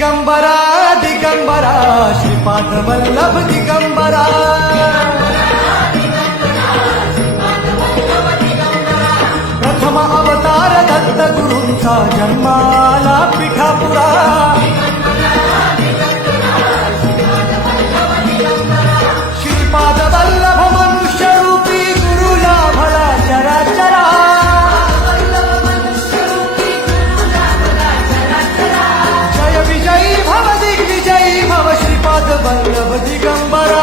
दिगंबरा दिगंबरा श्रीपाद वल्लभ दिगंबरा प्रथम अवतार दत्त गुरूंचा जन्माला पिठापुरा श्रीपाद वल्लभ मनुष्य रूपी गुरु लाभला चराचरा जय विजयी भव दिग्विजयी भव श्रीपाद वल्लभ दिगंबरा